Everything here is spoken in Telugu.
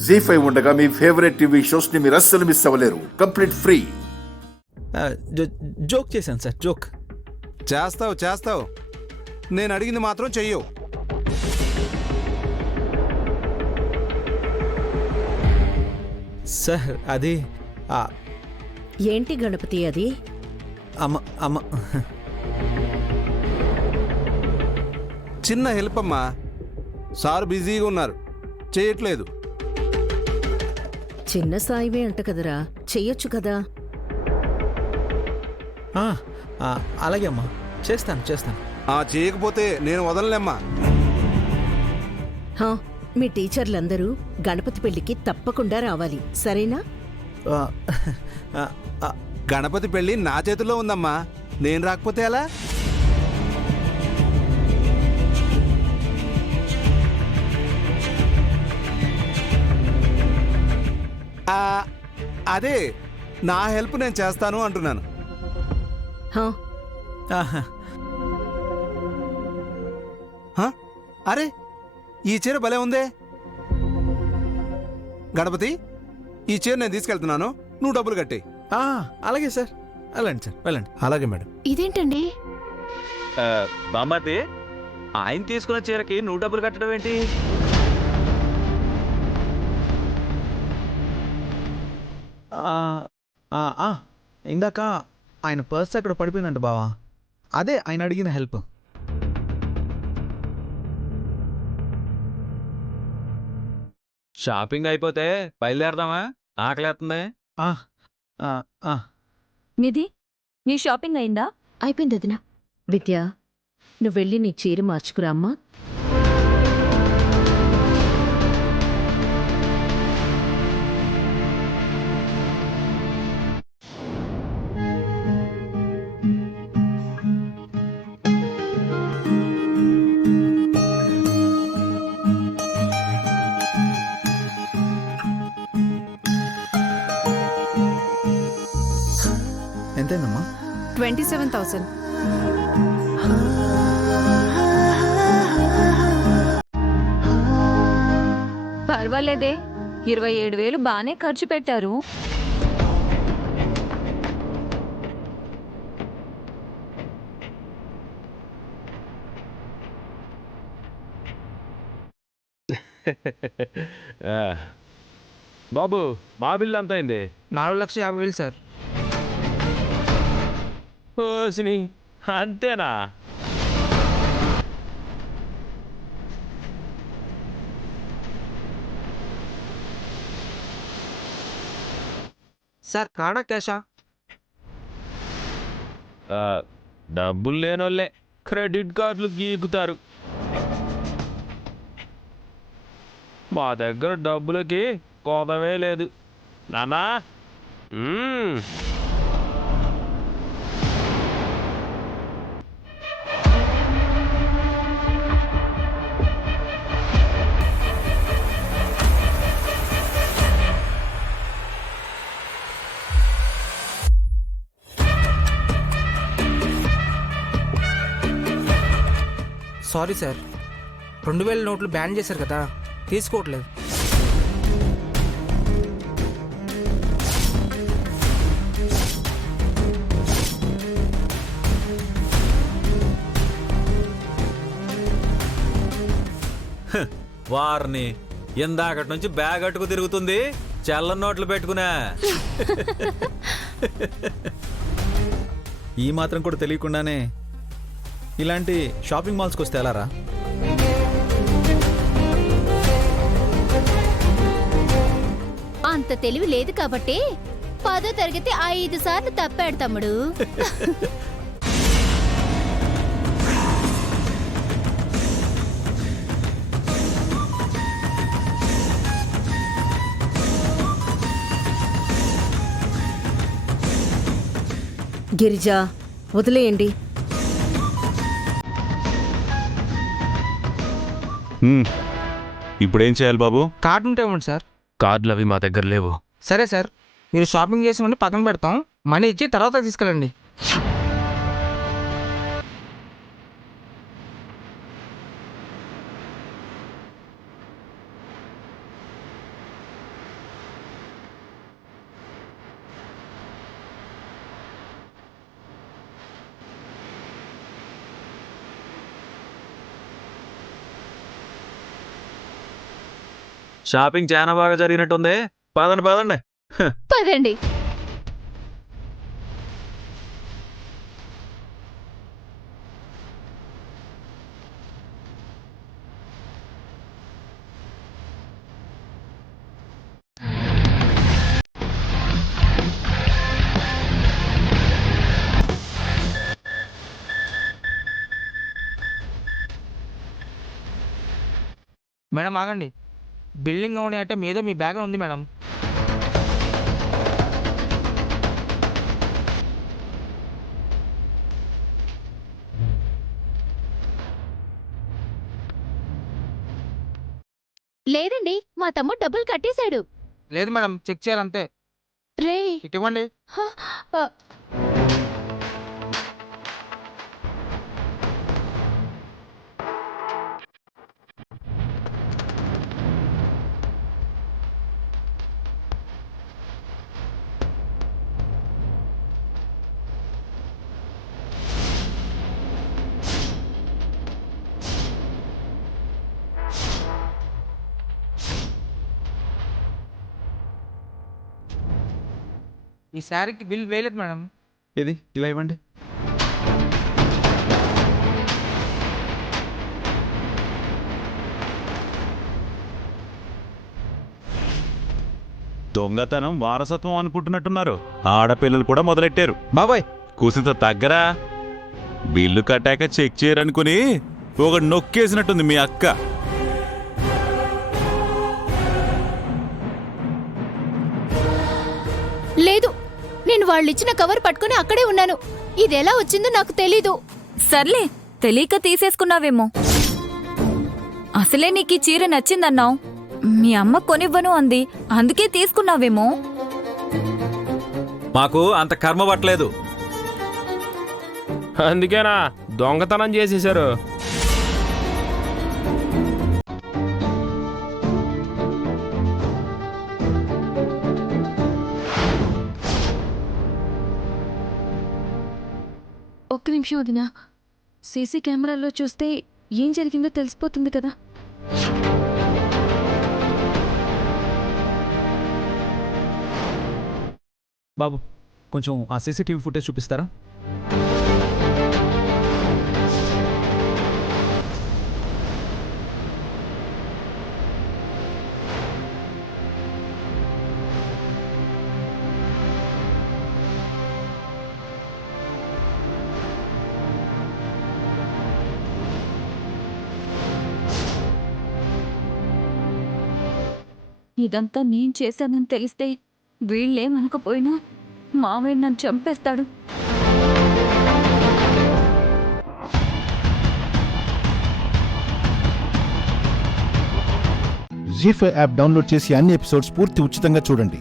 జీ5 ఉండగా మీ ఫేవరెట్ టీవీ షోస్ ని మీరు అస్సలు మిస్ అవ్వలేరు. Complete free. జోక్ చేశాను సార్, జోక్. చేస్తావు నేను అడిగింది మాత్రం చెయ్యవు. సార్ అది ఏంటి గణపతి అది? అమ్మ చిన్న హెల్ప్ అమ్మా. సార్ బిజీగా ఉన్నారు, చేయట్లేదు. చిన్న సాయివే అంట కదరా, చెయ్యొచ్చు కదా. అలాగే అమ్మా, చేస్తాను. చేయకపోతే నేను వదలలేమ్మా. హా, మీ టీచర్లందరూ గణపతి పెళ్లికి తప్పకుండా రావాలి, సరేనా? గణపతి పెళ్లి నా చేతిలో ఉందమ్మా, నేను రాకపోతే ఎలా? అదే నా హెల్ప్ నేను చేస్తాను అంటున్నాను. హా, అరే ఈ చీర భలే ఉందే. గణపతి, ఈ చీర నేను తీసుకెళ్తున్నాను, నువ్వు డబ్బులు కట్టే. అలాగే సార్, వెళ్ళండి సార్, వెళ్ళండి. అలాగే మేడం. ఇదేంటండి? బామ్మర్ది, ఆయన తీసుకున్న చీరకి నువ్వు డబ్బులు కట్టడం ఏంటి? ఇందాక ఆయన పర్స్ అక్కడ పడిపోయిందంట బావా, అదే ఆయన అడిగిన హెల్ప్. షాపింగ్ అయిపోతే బయలుదేరదామా? ఆకలేస్తుంది. నిధి, నీ షాపింగ్ అయిందా? అయిపోయింది వదినా. విద్య, నువ్వు వెళ్ళి నీ చీర మార్చుకురా అమ్మా. ఎంతైందమ్మా? 27,000. పర్వాలేదే, 27,000 బానే ఖర్చు పెట్టారు. బాబు, మా బిల్లు ఎంత అయింది? 4,50,000 సార్. ఓసిని, అంతేనా? సార్ కార్డా క్యాషా? డబ్బులు లేనోళ్ళే క్రెడిట్ కార్డులు గీకుతారు. మా దగ్గర డబ్బులకి కోదమే లేదు నానా. సారీ సార్, 2,000 నోట్లు బ్యాన్ చేశారు కదా, తీసుకోవట్లేదు. వారిని ఇందాకటి నుంచి బ్యాగ్ అట్టుకు తిరుగుతుంది, చల్ల నోట్లు పెట్టుకున్నా. ఈ మాత్రం కూడా తెలియకుండానే ఇలాంటి షాపింగ్ మాల్స్కి వస్తే ఎలారా? అంత తెలివి లేదు కాబట్టి 10వ తరగతి 5 సార్లు తప్పాడు తమ్ముడు. గిరిజా, వదిలేయండి. ఇప్పుడేం చేయాలి బాబు? కార్డు ఉంటే ఇవ్వండి సార్. కార్డులు అవి మా దగ్గర లేవు. సరే సార్, మీరు షాపింగ్ చేసి పక్కన పెడతాం, మనీ ఇచ్చి తర్వాత తీసుకెళ్ళండి. షాపింగ్ చాలా బాగా జరిగినట్టుంది. పదండి పదండి. పదండి. మేడం ఆగండి. బిల్డింగ్ ఓనర్ అంటే మీదో మీ బ్యాగ్ ఉంది మేడం. లేదండి, మా తమ్ముడు డబ్బులు కట్టేశాడు. లేదు మేడం, చెక్ చేయాలంతే. రే ఇటువంటి హ, ఆ, ఈ శారీకి బిల్ వేయలేదు మేడం. ఇది ఇలా ఇవ్వండి. దొంగతనం వారసత్వం అనుకుంటున్నట్టున్నారు. ఆడపిల్లలు కూడా మొదలెట్టారు. బాబాయ్, కూసింత తగ్గరా. బిల్లు కట్టాక చెక్ చేయరనుకుని ఒక నొక్కేసినట్టుంది మీ అక్క. లేదు, నేను వాళ్ళిచ్చిన కవర్ పట్టుకుని అక్కడే ఉన్నాను. ఇది ఎలా వచ్చిందో నాకు తెలీదు. సర్లే, తెలియక తీసేసుకున్నావేమో. అసలే నీకు ఈ చీర నచ్చిందన్నావు. మీ అమ్మ కొనివ్వను అంది, అందుకే తీసుకున్నావేమో. మాకు అంత కర్మ పట్టలేదు. అందుకేనా దొంగతనం చేసేశారు. ఒక్క నిమిషం వదినా, సీసీ కెమెరాలో చూస్తే ఏం జరిగిందో తెలిసిపోతుంది కదా. బాబు కొంచెం ఆ సీసీటీవీ ఫుటేజ్ చూపిస్తారా? ఇదంతా నేను చేశానని తెలిస్తే వీళ్ళేమనకపోయినా మావయ్య నన్ను చంపేస్తాడు. జీ5 యాప్ డౌన్లోడ్ చేసి అన్ని ఎపిసోడ్స్ పూర్తి ఉచితంగా చూడండి.